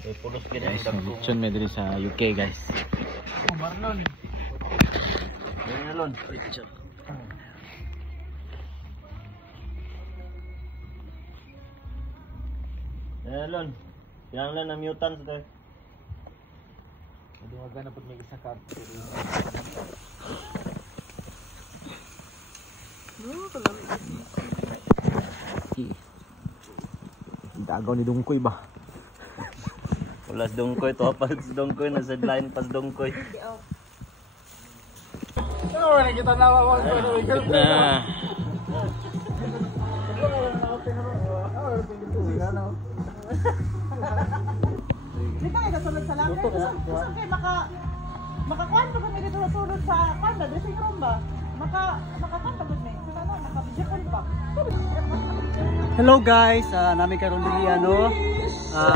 Guys, lechon may diri sa UK guys. Marlon. Marlon, lechon. Marlon. Yang lang na mutant to. Hindi wag na pud may isa ka. Dagaw ni Dungkoy ba? Ulas dungkoy to, pas dungkoy na sideline pas dungkoy. Na. Di ka nagkasunod sa langit? Gusto kayo makakuan pa kami dito nasunod sa kanda, dressing room ba? Makakuan pa kami. Nakabidya ka ba? Hello guys, nami karon diri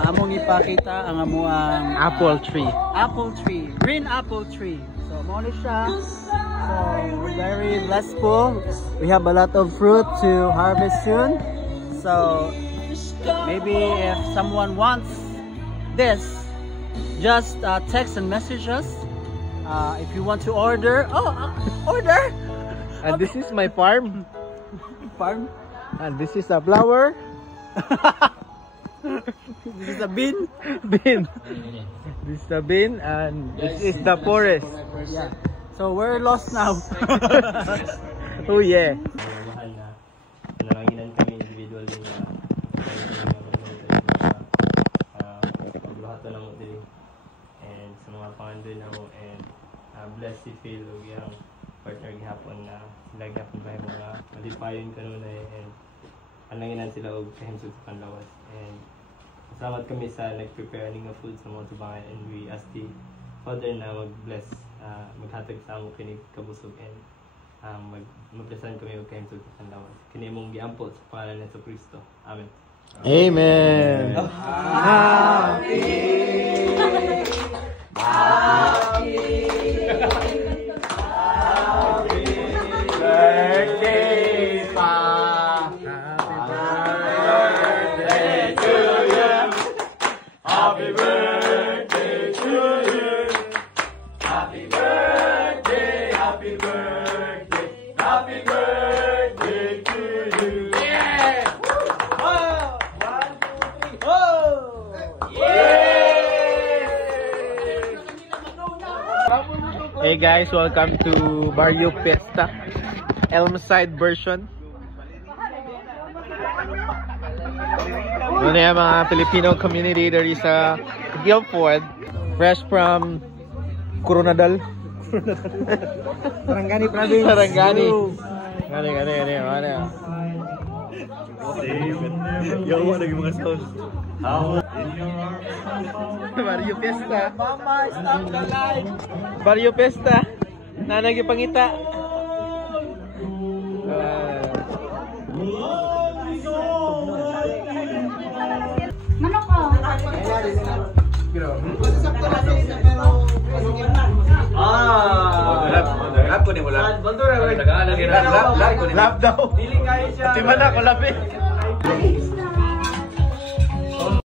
among ipakita ang amuang apple tree. Apple tree, green apple tree. So mo ni siya. So we're very blessful. We have a lot of fruit to harvest soon. So maybe if someone wants this, just text and message us. If you want to order, order. And this is my farm. And this is a flower. This is a bean. This is a bean, and this is the forest. Yeah. So we're lost now. Oh yeah. Mahal na. Nalanginan kami individual din na magluhato na mo din. And sa mga pangandoy na mo, and bless si Phil o yung partner gihapon na sila gihapon ba yung mga malipayon kanuna and alanginan sila og kahimsog sa Panlawas. And salamat kami sa nag-prepare ng food sa mga tubangan, and we ask the Father na mag-bless, maghatag sa among kinig kabusog, and mag-present kami og kahimsog sa Panlawas. Kini mong giampol sa pangalan ni Kristo. Amen. Amen. Birthday pa. Happy birthday to you. Happy birthday, happy birthday, happy birthday to you. Yeah! Oh! 1, 2, 3. Oh! Yeah! Hey guys, welcome to Barrio Fiesta, Elmside version. Muna yung mga Filipino community dari sa Guildford, fresh from Coronadal. Sarangani province. Sarangani. Gani. Yo, lagi mga sauce. Barrio Fiesta. Mama, stop the line! Barrio Fiesta. Nanagi pangita. Manok ko! Lab ko ni mo lab. Lab daw. Dili kayo siya. Di man ako labi.